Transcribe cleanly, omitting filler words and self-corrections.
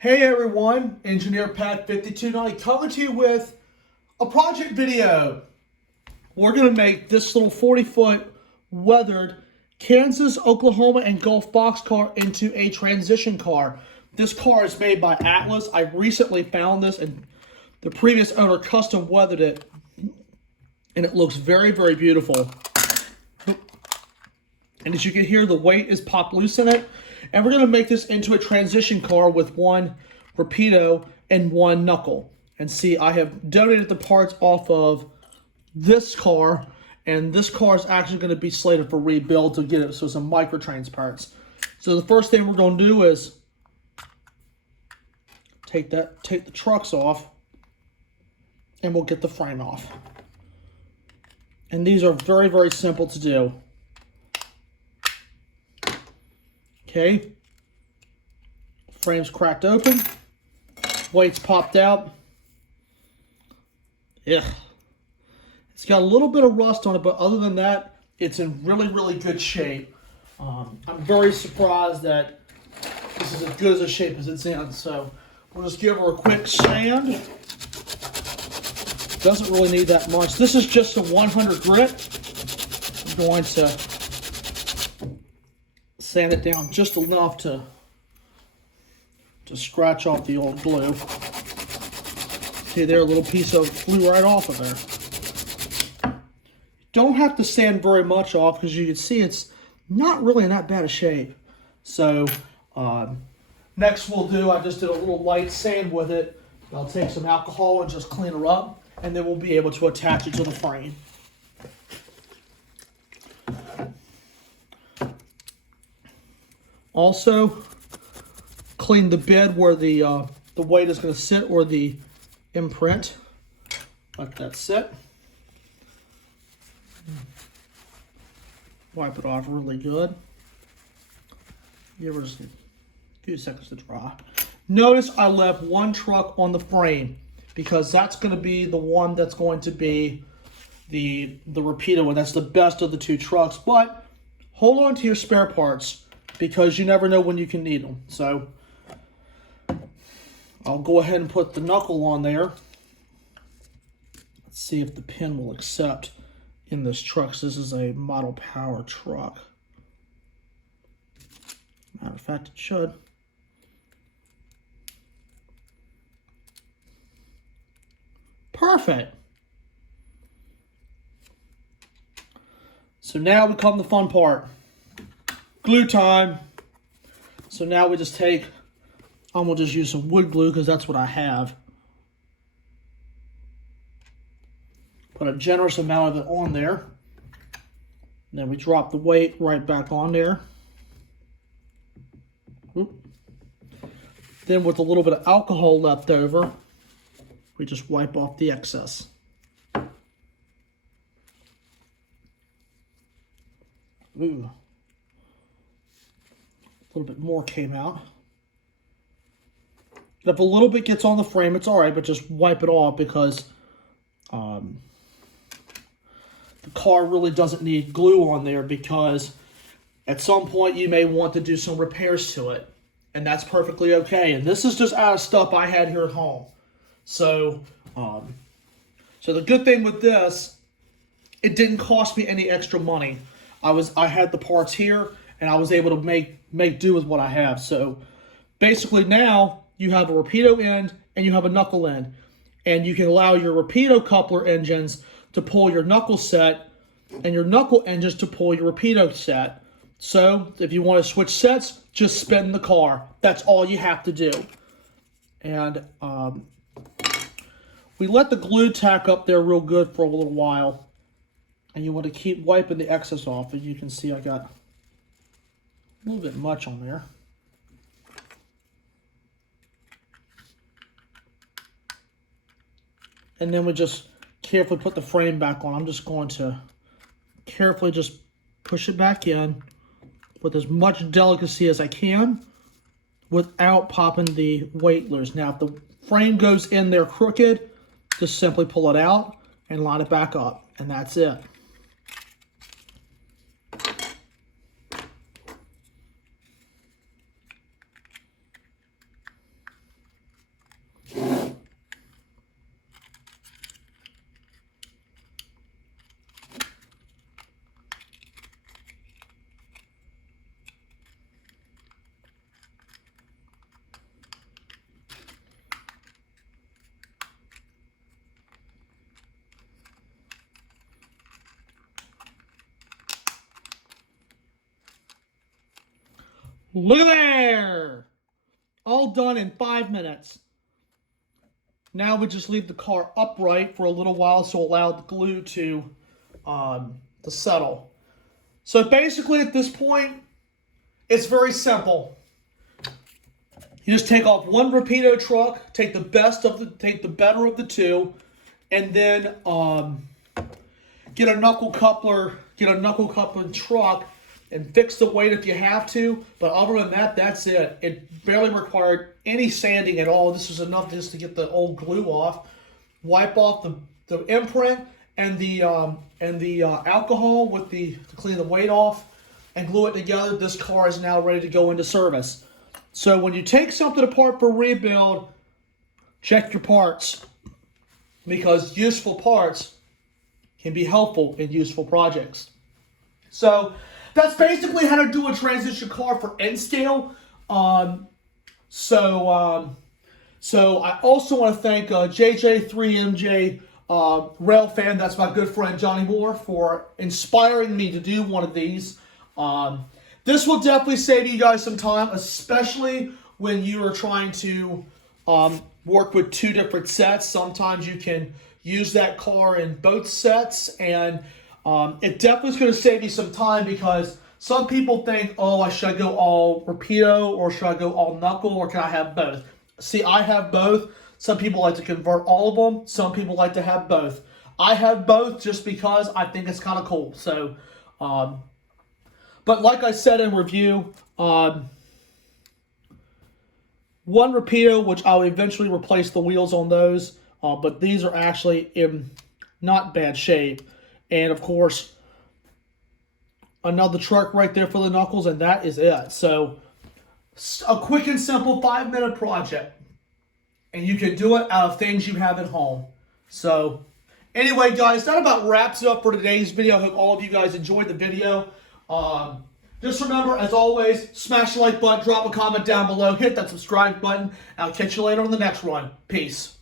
Hey everyone, Engineer Pat 5290 coming to you with a project video. We're going to make this little 40-foot weathered Kansas, Oklahoma, and Gulf boxcar into a transition car. This car is made by Atlas. I recently found this and the previous owner custom weathered it, and it looks very, very beautiful. And as you can hear, the weight is popped loose in it. And we're going to make this into a transition car with one Rapido and one knuckle. And see, I have donated the parts off of this car, and this car is actually going to be slated for rebuild to get it, so some microtrains parts. So the first thing we're going to do is take the trucks off, and we'll get the frame off. And these are very, very simple to do. Okay, frame's cracked open, weight's popped out. Yeah, it's got a little bit of rust on it, but other than that, it's in really, really good shape. I'm very surprised that this is as good as a shape as it's in. So we'll just give her a quick sand. Doesn't really need that much. This is just a 100 grit. I'm going to sand it down just enough to scratch off the old glue. See there, a little piece of flew right off of there. Don't have to sand very much off because you can see it's not really in that bad a shape. So next we'll do, I just did a little light sand with it. I'll take some alcohol and just clean her up, and then we'll be able to attach it to the frame. Also, clean the bed where the weight is going to sit, or the imprint. Let that sit. Wipe it off really good. Give it just a few seconds to dry. Notice I left one truck on the frame because that's going to be the one that's going to be the Rapido one. That's the best of the two trucks. But hold on to your spare parts, because you never know when you can need them. So I'll go ahead and put the knuckle on there. Let's see if the pin will accept in this truck. So this is a Model Power truck. Matter of fact, it should. Perfect. So now we come to the fun part. Glue time. So now we just take, I'm going to just use some wood glue because that's what I have. Put a generous amount of it on there. And then we drop the weight right back on there. Oop. Then with a little bit of alcohol left over, we just wipe off the excess. Ooh. A little bit more came out. If a little bit gets on the frame, it's all right, but just wipe it off because the car really doesn't need glue on there, because at some point you may want to do some repairs to it, and that's perfectly okay. And this is just out of stuff I had here at home. So, so the good thing with this, it didn't cost me any extra money. I had the parts here, and I was able to make do with what I have. So basically now you have a Rapido end and you have a knuckle end. And you can allow your Rapido coupler engines to pull your knuckle set, and your knuckle engines to pull your Rapido set. So if you want to switch sets, just spin the car. That's all you have to do. And we let the glue tack up there real good for a little while. And you want to keep wiping the excess off. As you can see, I got a little bit much on there. And then we just carefully put the frame back on. I'm just going to carefully just push it back in with as much delicacy as I can without popping the weight loose. Now, if the frame goes in there crooked, just simply pull it out and line it back up. And that's it. Look at there! All done in 5 minutes. Now we just leave the car upright for a little while to allow the glue to settle. So basically at this point, it's very simple. You just take off one Rapido truck, take the better of the two, and then get a knuckle coupler truck and fix the weight if you have to. But other than that, that's it. It barely required any sanding at all. This was enough just to get the old glue off. Wipe off the imprint and the alcohol to clean the weight off, and glue it together. This car is now ready to go into service. So when you take something apart for rebuild, check your parts, because useful parts can be helpful in useful projects. So that's basically how to do a transition car for N-Scale. So I also want to thank JJ3MJ Rail Fan, that's my good friend Johnny Moore, for inspiring me to do one of these. This will definitely save you guys some time, especially when you are trying to work with two different sets. Sometimes you can use that car in both sets, and it definitely is going to save you some time, because some people think, oh, should I go all Rapido or should I go all knuckle, or can I have both? See, I have both. Some people like to convert all of them. Some people like to have both. I have both just because I think it's kind of cool. So, but like I said in review, one Rapido, which I'll eventually replace the wheels on those, but these are actually in not bad shape. And of course, another truck right there for the knuckles, and that is it. So, a quick and simple 5-minute project. And you can do it out of things you have at home. So, anyway, guys, that about wraps it up for today's video. I hope all of you guys enjoyed the video. Just remember, as always, smash the like button, drop a comment down below, hit that subscribe button, and I'll catch you later on the next one. Peace.